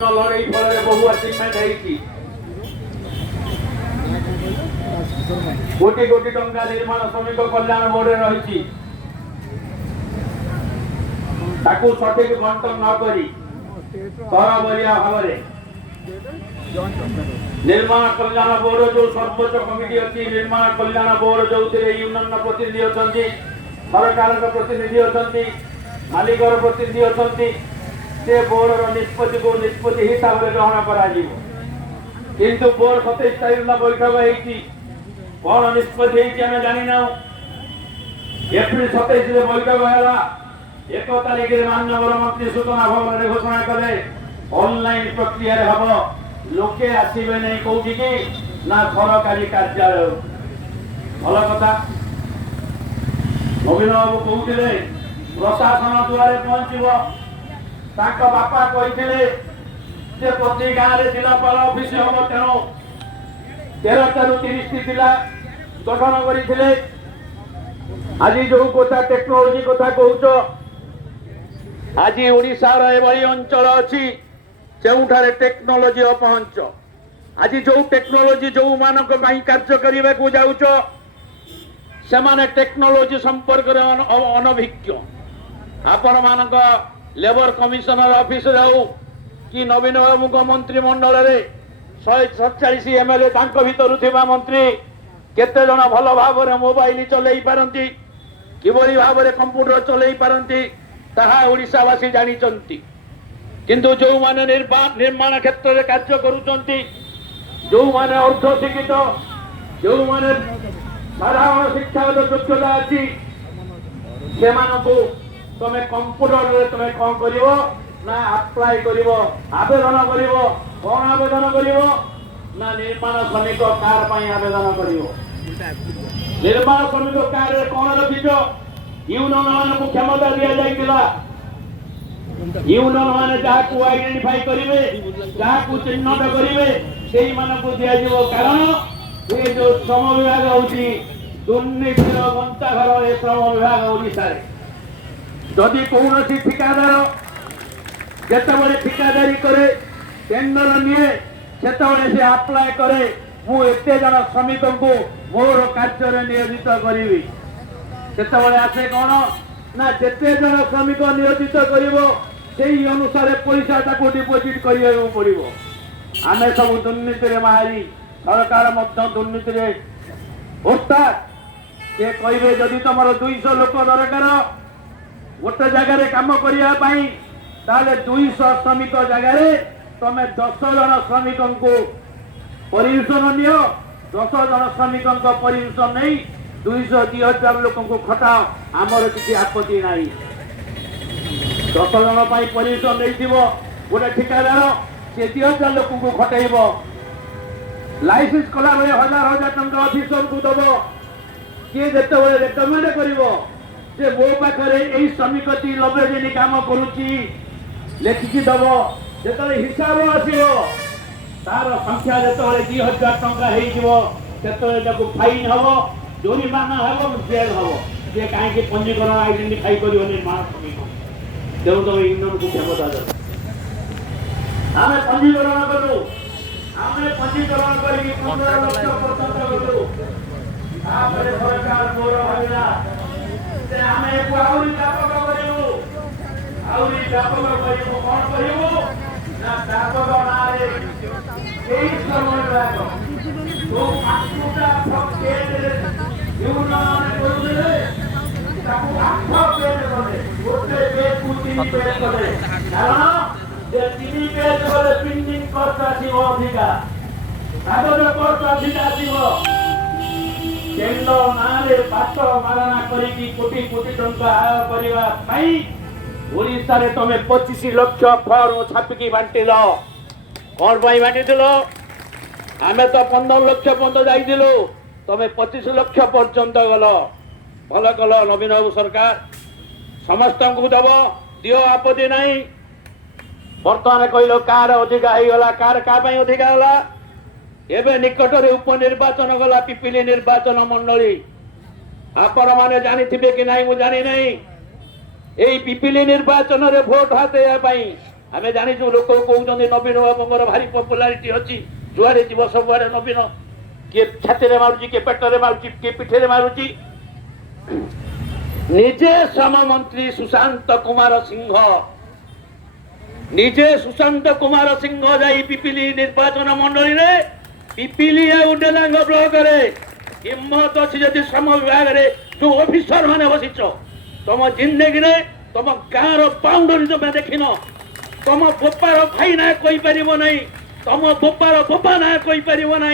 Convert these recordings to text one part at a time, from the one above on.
लड़ाई फल बहु अचिवमेंट कोटी कोटी टंका निर्माण श्रमिक कल्याण बोर्ड रही सठिक बंटन नक तरबरिया भाव निर्माण कल्याण बोर्ड जो सर्वोच्च कमिटी अच्छी निर्माण कल्याण बोर्ड जो यूनियन प्रतिनिधि अच्छा सरकार प्रतिनिधि अच्छा मालिकर प्रतिनिधि अच्छा से बोर्ड निष्पत्ति को निष्पत्ति हिसाब से ग्रहण कर बोर्ड 27 तारीख बैठक होती कौन निष्पत्ति आम जाना एप्रिल 27 बैठक है 1 तारीख माननीय मंत्री सूचना भवन में घोषणा कले ऑनलाइन प्रक्रिया हम लोके आसवे नहीं कौटी कि ना सरकारी कार्यालय भल कथा नवीन बाबू कहते प्रशासन द्वारा पहुंचब बापा कही प्रति गाँव में जिलापाल ऑफिस हम तेणु 13 ରୁ 30 जिला गठन करते आज जो कथा टेक्नोलोजी कथा कौच आज ओडिशार एभली अंचल अच्छी जो टेक्नोलोजी अपहंच आज जो टेक्नोलोजी जो मानक कार्य करने को जाऊच से माने टेक्नोलोजी संपर्क अनभिज्ञ आपण मानक लेबर कमिशनर ऑफिस हो कि नवीन बाबू मंत्रिमंडल 147 एमएलए भर मंत्री केते जन भल भाव मोबाइल चलई पारती किभली भाव कंप्यूटर चलई पारती ताहा ओडिशावासी जानिचंती किंतु जो माने निर्माण क्षेत्र में कार्य करूचंती जो माने अर्ध शिक्षित जो माने साधारण शिक्षागत योग्यता अच्छी से तमे कंप्यूटर तमे कौन करिवो ना अप्लाई करिवो आवेदन करिवो कौन आवेदन करिवो ना निर्माण श्रमिक कार पई आवेदन करिवो निर्माण श्रमिक कार रे कौन रखिजो यूनियन मान को क्षमता दिया जाइतिला यूनियन मान जहा को आइडेंटिफाई करिवे जहा को चिन्हित करिवे सेही मान को दिया जीवो कारण ये जो श्रम विभाग होची दुर्नीतिर गंताघर ए श्रम विभाग ओडिसा रे जदि कौन ठिकादार जिते ठिकादारी करे टेंडर निए से अप्लाई करे मु एते जन श्रमिक को मोर कार्य नियोजित करी से आसे कौन ना जिते जन श्रमिक नियोजित कर अनुसार पैसा डिपोजिट करने पड़ो आम सब दुर्नीति बाहरी सरकार दुर्नीति उस्ताद से कहे जदि तुम 200 लोक दरकार गोटे जगार कम करने 200 श्रमिक जगार तुम 10 जन श्रमिक को परिवेशन नि 10 जन श्रमिक परिवेशन नहीं 200-2000 लोक को खटाओ आमर किसी आपत्ति ना 10 जन परिवेशन नहीं गोटे ठिकादार से 2000 लोक को खटेब लाइसेंस कला बेले 1000 टंका ऑफिसर को दब किए जिते रेकमेंड कर जे मो पाखे यही श्रमिक 90 दिन कम करुच्ची लिखिकी दब जो हिसाब आसो तार संख्या जो 2000 टंका हो फाइन हम जोरिमाना हम जेल हम जे कहीं पंजीकरण आइडेंटिफाई कर निर्माण श्रमिक तेणु तुम यूनियन को क्षमता दे आम पंजीकरण कलु आम पंजीकरण कर 15 लाख पर्यंत कलु सरकार मोर भाविला आमे आउरी व्यापक करू कौन करू ना व्यापक नारे यही श्रम विभाग तो 5टा पेज यूनियन करूले ताकू 8 पेज करे गोटे पेज को 3 पेज करे कारण जे 3 पेज करे प्रिंटिंग खर्च आसीबो अधिका कागज खर्च अधिका आसीबो टेंडर नारे बात मारणा करी कोटी कोटी टंका आय करने ओडिशा रे तुम 25 लाख फॉर्म छापिकी बांटिल कौन बांटिल आम तो 15 लाख पर्यंत जाइलु तुम 25 लाख पर्यंत गल भल कल नवीन बाबू सरकार समस्त को दब दियो आपत्ति नहीं बर्तमान कहल कार अधिका होगा कार क्या अधिका है एवं निकट में उपनिर्वाचन गला पिपिली निर्वाचन मंडली आपण माने जानी कि नहीं मुझे जानी नहीं यही पिपिली निर्वाचन रे भोट हाथ आमे जानिछु लोक कहउछन्ति नवीन बाबूଙ୍କର भारी पॉपुलारिटी अछि जुआरे जीव सबुआरे नवीन के छाती रे मारुची के पेट रे मारुची के पिठे रे मारुची निजे श्रम मंत्री सुशांत कुमार सिंह निजे सुशांत कुमार सिंह जाई पिपिली निर्वाचन मंडली रे पिपिली आ डेलांग ब्लॉक रे हिम्मत अछि जदि श्रम विभाग रे जो ऑफिसर माने बसिछ तुम जिंदगी रे तुम गाँव बाउंडरी तुम देखिन तुम बोपार भाई ना कही पार ना तुम बोपार बोपा ना कही पार ना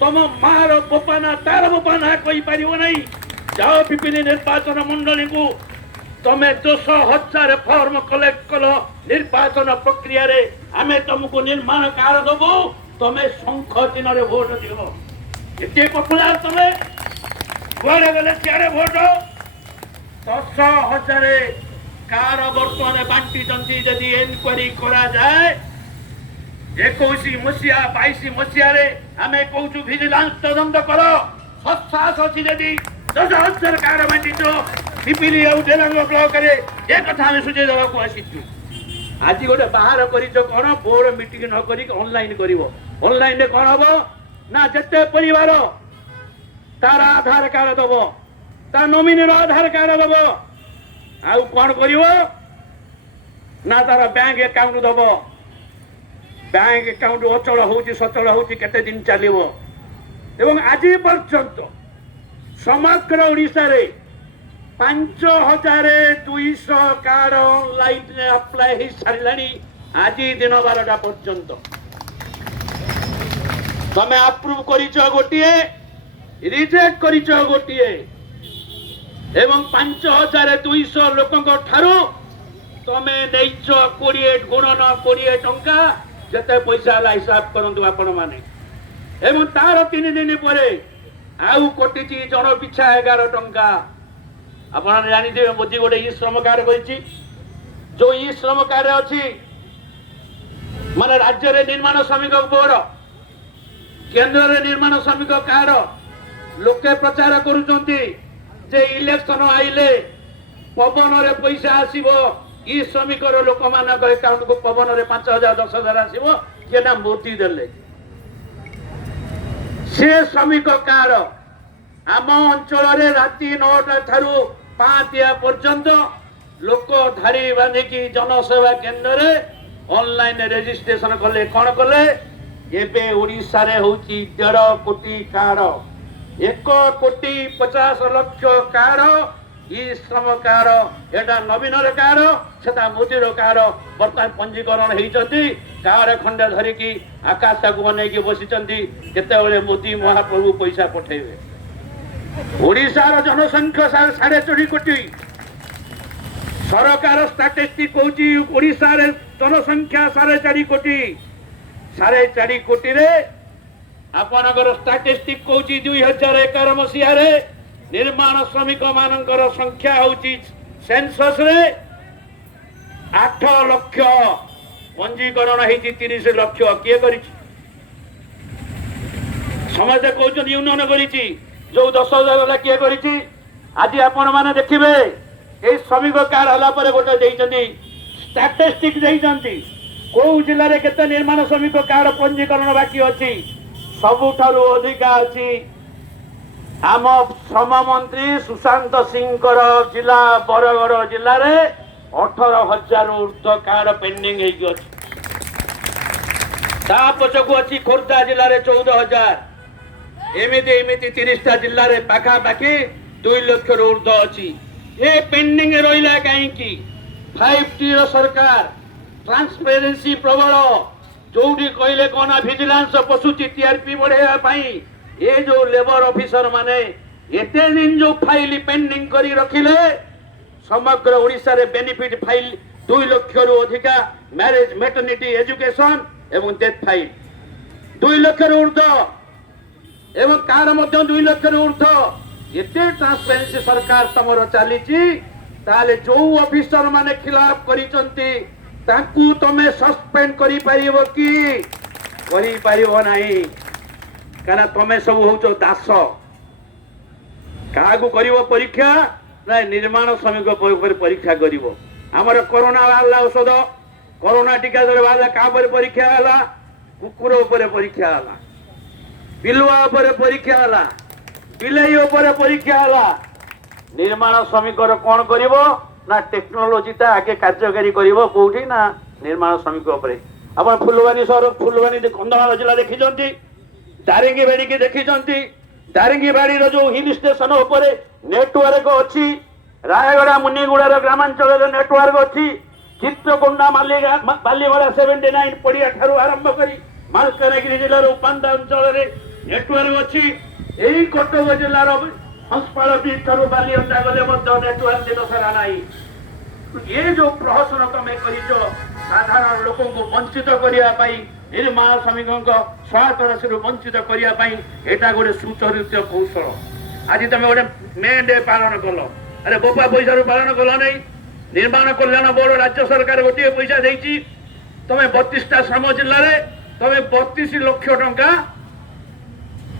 तुम मार बोपा ना तार बोपा ना कही पार ना जाओ पिपिली निर्वाचन मंडली को तमें 10,000 फॉर्म कलेक्ट कल निर्वाचन प्रक्रिया रे आमे तुमको निर्माण कार्य दबो तमें शंख चिन्ह रे भोट दियो एते पॉपुलर तमें कुआडे गले सियारे भोट 10,000 कार बर्तमान बांटी जदि एनक्वारी करा जाए 21 मसीहा 22 मसीहा रे आमे कहूँ विजिलेंस तदंत कर सत्साहस अच्छी जदि 10,000 कार बांटी पिपिली आ डेलांग ब्लॉक रे ए कथा आमे सुझे देवाक आसीचु आज गोटे बाहर करिचो कोन बोर्ड मीटिंग न करी ऑनलाइन करिवो ऑनलाइन रे कोन हबो ना जते परिवार तार आधार कार्ड दबो ता नॉमिनी रो आधार कार्ड दबो आउ कौन करिवो ना तार बैंक अकाउंट दबो बैंक अकाउंट अचल होउची सचल होउची केते दिन चलिवो एवं आज पर्यंत समग्र ओडिसा रे 5,200 कार्ड ऑनलाइन रे अप्लाई हे सारिलानी आज दिन 12टा पर्यंत तमे अप्रूव करिचो गोटिए रिजेक्ट करिचो गोटिए एवं 5,200 लोकंक ठारू तमे नैच 20 गुणन 20 टंका जते पैसा हिसाब करंतु आपण माने एवं तार 3 दिन परे आउ कोटिची जन पिछा 11 टंका आपण जानि दिबे मोदी गोटे ई श्रम कार्ड करिछि जो ई श्रम कार्ड अछि माने राज्य रे निर्माण श्रमिक बोर्ड केंद्र रे निर्माण श्रमिक कार्ड लोके प्रचार करूचंती जे इलेक्शन आइले पवन रे पैसा आसीबो ई श्रमिक लोक मानक अकाउंट को पवन रे 5,000 10,000 आसीबो के ना मोदी देले से श्रमिक कार्ड आम अंचल रे राति 9टा थारू 5 पर्यंत लोक धारी बांधिकी जनसेवा केंद्र रे ऑनलाइन रजिस्ट्रेशन कले कौन कले एबे ओडिसा रे होची 1.5 कोटी कार्ड 1,50,00,000 कार्ड ई श्रम कार्ड एटा नवीन कार्ड सेटा मोदी कार्ड बर्तमान पंजीकरण होती कार खंडे धरिकी आकाश को बनई बसी केते मोदी महाप्रभु पैसा पठेबे ओडिशार जनसंख्या 4.5 कोटी सरकार स्टैटिस्टिक कहूची ओडिशा रे जनसंख्या 4.5 कोटी 4.5 कोटी रे आपनकर स्टैटिस्टिक कहूची 2011 मसीहा रे निर्माण श्रमिक मानकर संख्या होची सेंसस रे 8 लाख पंजीकरण होती 30 लाख किए करी समझे कहते यूनियन करी जो 10,000 किए करी आज आपण मैंने देखिए ये श्रमिक कार्ड हला पर गोटे देइछन्ती स्टैटिस्टिक देइछन्ती को जिले में केते निर्माण श्रमिक कार्ड पंजीकरण बाकी अच्छी सबुठारु अधिका अच्छी आम श्रम मंत्री सुशांत सिंह जिला बरगड़ जिले में 18,000 ऊर्ध्व कार्ड पेंडिंग पछकू अच्छी खोर्धा जिले में 14,000 एमती एमती 30टा जिले में पाखापाखि 2 लाख ऊर्ध्व अच्छी ये पेंडिंग रहा कहीं 5T सरकार ट्रांसपेरेंसी प्रबल जोटी कहले कौन विजिलेंस पशुची टीआरपी बढ़ाई ये जो लेबर ऑफिसर माने एते दिन जो फाइल पेंडिंग करी रखिले समग्र ओडिशा रे बेनिफिट फाइल 2 लाख रु अधिका मैरिज मैटरनिटी एजुकेशन एवं डेथ फाइल 2 लाख रु ऊर्ध्व एवं कार मध्य 2 लाख रु ऊर्ध्व एते ट्रांसपेरेंसी सरकार तमरो चली ताले जो ऑफिसर माने खिलाफ करिसंती ताकू तमे सस्पेंड करी परिबो कि करी परिबो नाही कारण तमे सब होचो दास कागु करिवो परीक्षा ना निर्माण श्रमिक पर परीक्षा करिवो हमर कोरोना वाला औषध कोरोना टीका जो बाहर क्या परीक्षा है कुकुर उपर परीक्षा है बिलुआ उपर परीक्षा है बिलई उपर परीक्षा है निर्माण श्रमिक कौन कर ना टेक्नोलोजी आगे कार्यकारी करोटी ना निर्माण श्रमिक आप फुलवानी सहर फुलवानी कंधमाल जिला देखी दारिंगीबाड़ी की देखी दारिंगीबाड़ी जो हिल स्टेशन उपर नेटवर्क अच्छी रायगड़ा मुनिगुड़ार ग्रामांचल नेटवर्क अच्छी चित्रकोंडा बालीवाड़ा 79 पड़िया ठारू आरंभ कर मालकानगिरी जिलार उपांता अंचल नेटवर्क अच्छी यही कटक जिलार हंसपाल बीच ठारू बालीअंटा गले नेटवर्क दिन सारा ना ये जो प्रहसन तुम कर साधारण लोक वंचित करने निर्माण श्रमिकों सहायता राशि वंचित करने गोटे सुचरित कौशल आज तुम गोटे मे डे पालन कल अरे बोपा पैसा पालन कल नहीं निर्माण कल्याण बोर्ड राज्य सरकार गोटे पैसा देती तुम 32टा श्रम जिले में तुम 32 लाख टंका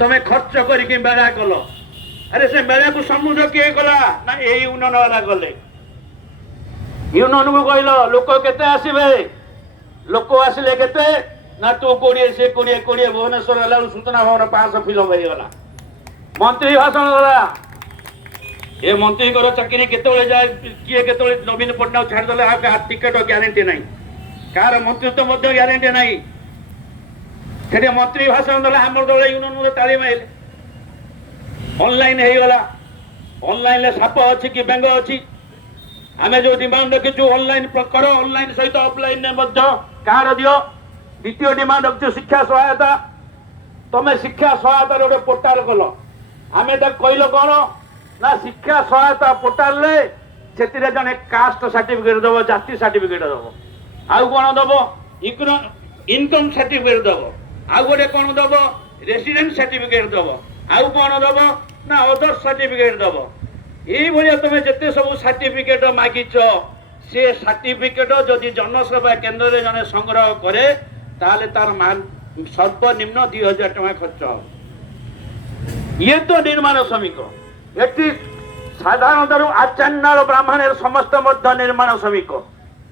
तुम खर्च करके मेला कल अरे से मेला को समूह किए कला ना यही यूनियन वाला गले यूनियन को कहल लोक केते आसबे लोक आसिले केते ना तू 20 से 20 भुवनेश्वर वाला सूचना भवन 500 फिल्म हो गला मंत्री भाषण गला ये मंत्री चाकरी केतले जाए किए केतले नवीन पट्टनायक छाड़देले आ टिकेट ग्यारंटी नहीं कार मंत्रित्व मध्य ग्यारंटी नहीं से मंत्री भाषण देला आम दल यूनियन ताली माइल ऑनलाइन हो गला ऑनलाइन साप अच्छी कि बेंग अच्छी आम जो डिमांड रखीचु ऑनलाइन कर ऑनलाइन सहित ऑफलाइन कार्ड दियो द्वितीय डिमांड रखी शिक्षा सहायता तुम शिक्षा सहायता गोटे पोर्टाल कल आम कहल कौन ना शिक्षा सहायता पोर्टाल से जड़े कास्ट सर्टिफिकेट दब जाति सर्टिफिकेट दब आउ कौन दब इनकम सर्टिफिकेट दब आउ गोटे कौन दब रेसिडेंट सर्टिफिकेट दब आउ कौन दब ना अदर सर्टिफिकेट दब ये तुम जिते सब सर्टिफिकेट मागिच से सर्टिफिकेट जदि जनसेवा केन्द्र में जड़े संग्रह करे ताले तार सर्वनिम्न 2000 टଙ୍କା खर्च हो ये तो निर्माण श्रमिक ये साधारणतः आचान्य ब्राह्मण समस्त निर्माण श्रमिक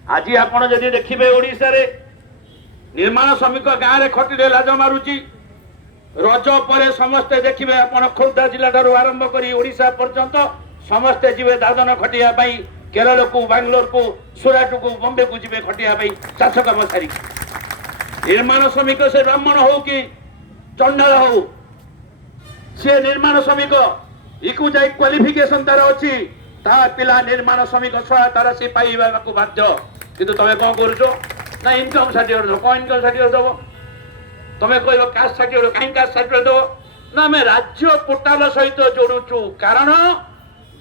आज आप देखिए ओडिशा रे निर्माण श्रमिक गाँव में खटिले लाज मारुची रज पर समस्ते देखिए आप खोर्धा जिला ठारू आरंभ कर ओडिशा पर्यंत समस्ते जीवे दादन खटिया केरल को बांग्लोर को सूरत को बॉम्बे को जीवे खटिया चाष कम सारी निर्माण श्रमिक से ब्राह्मण हो कि चंडाल हो सी निर्माण श्रमिक इकु जाई क्वालिफिकेशन तार अच्छी ता पिला निर्माण श्रमिक सहायता राशि पाइबा को बाध्य किंतु तुम कौन कर ना इनकम सर्टिफिकेट दो कौन इनकम सर्टिफिकेट दब तुम कह कास्ट सर्टिफिकेट कहीं कास्ट सर्टिफिकेट दब ना आम राज्य पोर्टाल सहित जोड़ुचु कारण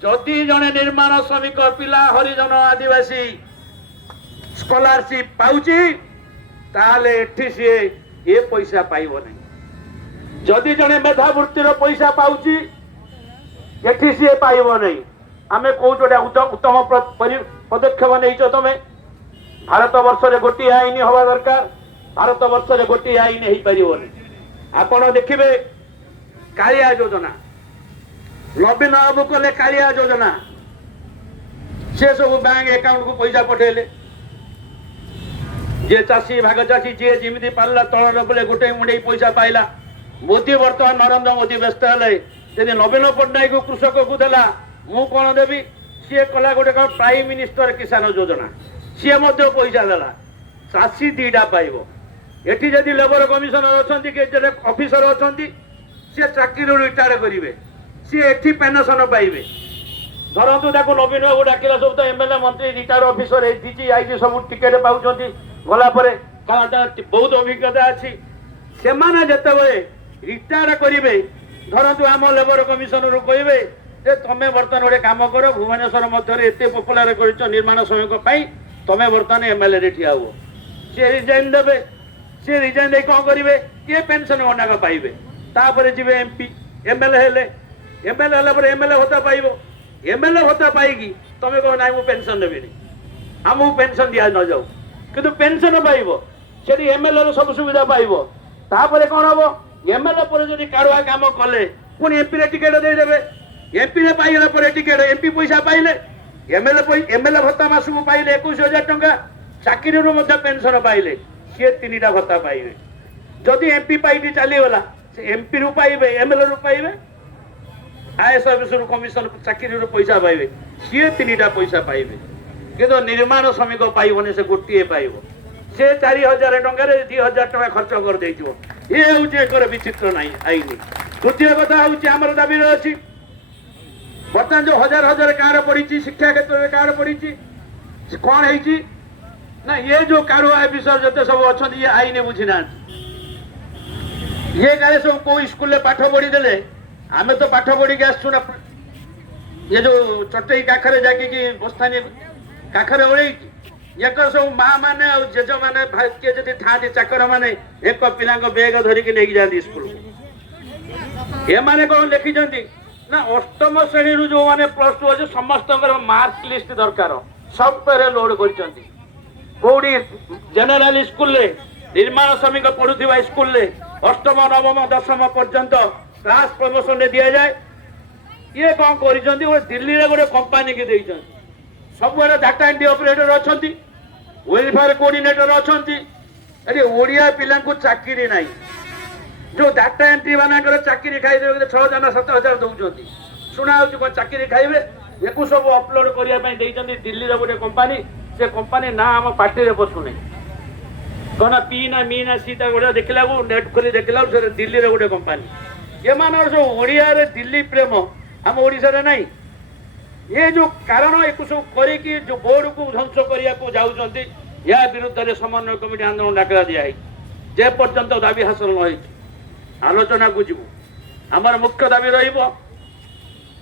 जदि जड़े निर्माण श्रमिक पिला हरिजन आदिवासी स्कॉलरशिप पाउची ताले एठी सी ये पैसा पाइबो नहीं जदि जड़े मेधावृत्तिर पैसा पाउची एठी सी पाइबो नहीं आमे कोउटोडा उत्तम पदक्षेप नहीं तुम भारत वर्ष रे गोटी आईन हवा दरकार भारत वर्ष रे गोटी आईन हो पारिबो आपण देखिबे कालिया योजना नवीन बाबू कले कालिया योजना से सब बैंक अकाउंट को पैसा पठेले जे चाषी भाग चाषी जी जमी पारा तल बोले गोटे मुंडे पैसा पाइला मोदी बर्तमान नरेंद्र मोदी व्यस्त है नवीन पट्टनायक कृषक को देला मु कौन देवी सी कला गोटे कौन प्राइम मिनिस्टर किसान योजना सी पैसा देला चाषी दीटा पाइब एटी जदि लेबर कमिशनर अच्छा ऑफिसर अच्छा सी चाकरी रिटायर करेंगे सी एठी पेनसन पाइबे धरतु ताको नवीन बाबू डाकिला सब तो एमएलए मंत्री रिटायर ऑफिसर डीजी आईजी सब टिकेट पाउछंती गला परे कारण बहुत अभिज्ञता अच्छी से जितेबाला रिटायर करेंगे धरतु आम लेबर कमिशनर कहे तुम्हें बर्तमान गोटे कम कर भुवनेश्वर मध्य एत पपुलार कर निर्माण श्रमिक तुम्हें बर्तमान एमएलए रे ठिया हुओ सी रिजाइन देवे सी रिजाइन दे कौन करेंगे किए पेनसन गंडाक पाइबे तापर जी एमपी एमएलए हेले एमएलए हेल्ला एमएलए भत्ता पाइब एमएलए भत्ता पाइकी तुम कह ना पेनसन देवी आमको पेनसन दि न जाऊ कि पेनसन पाइब से एमएलए सब सुविधा पाइब तापर कौन हम एमएलए पर जब कारुआ कम कले पुणी एमपी टिकेट देदेवे एमपी पाइला टिकेट एमपी पैसा पाइले एमएलए भत्ता मासक पाइले 21,000 टंका चाकरी पेंशन पाइले सी 3टा भत्ता पाइबे जदि एमपी पाइटी चलीगला से एमपी रु पाइबे एमएलए रु पाइबे आईएएस ऑफिसर कमिशन चाकरी रु पैसा पाइबे सी 3टा पैसा पाइबे किंतु निर्माण श्रमिक पाइबने से गोटे पाइब से 4000 टंकार 2000 टका खर्च कर देइजो ये हूँ एक विचित्र नहीं आईन द्वितीय कथा हूँ आम दाबी अच्छी बर्तमान जो हजार हजार कार पड़ी शिक्षा क्षेत्र में कार पड़ी कौन है ना ये जो कारुआ अफिसर जो सब अच्छा ये आईने बुझी ना ये काले सब को स्कूल पाठ पढ़ी देले आम तो पाठ पढ़ी आसु ना ये जो चटई काखरे जाकि बस्तानी काखरे ओढ़ एक सब माँ मैंने जेज मैंने किए जब था चाकर मैंने एक पिला बेग धरिकी लेकिन जाती स्कूल ये मैंने कौन लिखी ना अष्टम श्रेणी जो मैंने +2 अच्छे समस्त मार्क लिस्ट दरकार सब लोड कर जेनेल स्कूल निर्माण श्रमिक पढ़ुवा स्कूल अष्टम नवम दशम पर्यंत क्लास प्रमोशन दि जाए ये कौन कर दिल्ली में गोटे कंपानी की देते सब डाटा एंट्री ऑपरेटर अच्छा वेलफेयर कोऑर्डिनेटर अच्छा ओडिया पिला चाकरी ना जो डाटा एंट्री मानक चाकरी खाई 6,000 7,000 दौरान शुणा कौन चाकरी खाइबे एक सब अपलोड करने दिल्ली गोटे कंपानी से कंपानी ना आम पार्टी पशुना कौन पी ना मी ना सी गोटे देखला नेट खोली देखला दिल्ली गोटे कंपानी ये मान सब ओडिया दिल्ली प्रेम आम ओडिशा ना ये जो कारण एक सब करी जो बोर्ड को ध्वंस करने को जाऊँच या विरुद्ध में समन्वय कमिटी आंदोलन डाकरा दिखाई जे पर्यंत दाबी हासिल न आलोचना को जीव आमर मुख्य दाबी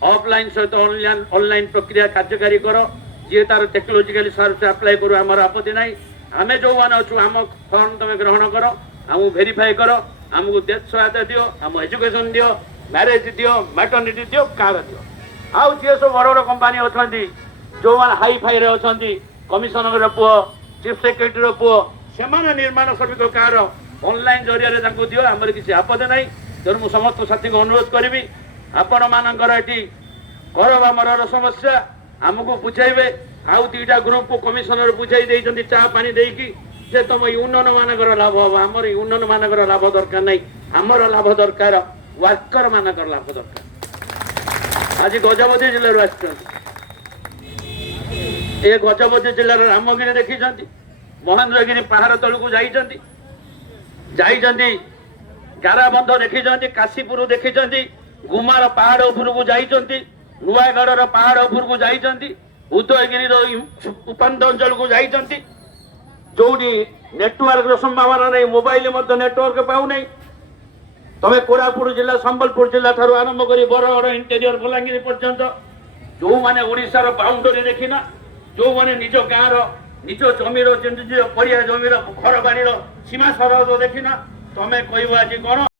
रफलाइन सहित ऑनलाइन प्रक्रिया कार्यकारी कर जी तार टेक्नोलोजिकल सर्विस अप्लाई करू आमर आपत्ति ना आम जो मैंने अच्छु आम फॉर्म तुम ग्रहण कर आम भेरीफाई कर आमको डेथ सहायता दियो आम एजुकेशन दियो मैरेज दियो मैटर्निटी दियो कार दियो आउ जी सब बड़ बड़ कंपानी अच्छा जो मैंने हाई फाई अच्छा कमिशनर पुओ चीफ सेक्रेटरी पुओ से निर्माण श्रमिक कार ऑनलाइन जरिया दियो आमर किसी आपत्ति ना तेणु मुझे समस्त साथी को अनुरोध करी आपण मानकर ये कर बामर समस्या आमको बुझाइबे आउ 2टा ग्रुप को कमिशनर बुझाई चा पानी देकी जे तुम यूनियन मानकर लाभ हम आमर यूनियन मानकर लाभ दरकार नहीं आमर लाभ दरकार वर्कर मानकर लाभ दरकार आज गजपति जिले ए गजपति जिलार रामगिरी देखी महेंद्रगिरी पहाड़ तल को जाइछन्ति गाराबंध देखी काशीपुर देखी गुमार पहाड़ उपर को जाइछन्ति नुआगढ़ पहाड़ उपर को जाइछन्ति उदयगिरी उपांत अंचल को जाइछन्ति जोटी नेटवर्क संभावना नहीं मोबाइल नेटवर्क पाऊ नहीं तमे कोरापुट जिला संबलपुर जिला ठारू आरंभ कर बरगढ़ इंटेरियर बलांगीर पर्यंत जो माने ओडिशार बाउंडरी देखिना जो माने निज गाँव निज जमीर परिया जमीर घर बाड़ी सीमा सरहद देखिना तमे कहब आज कौन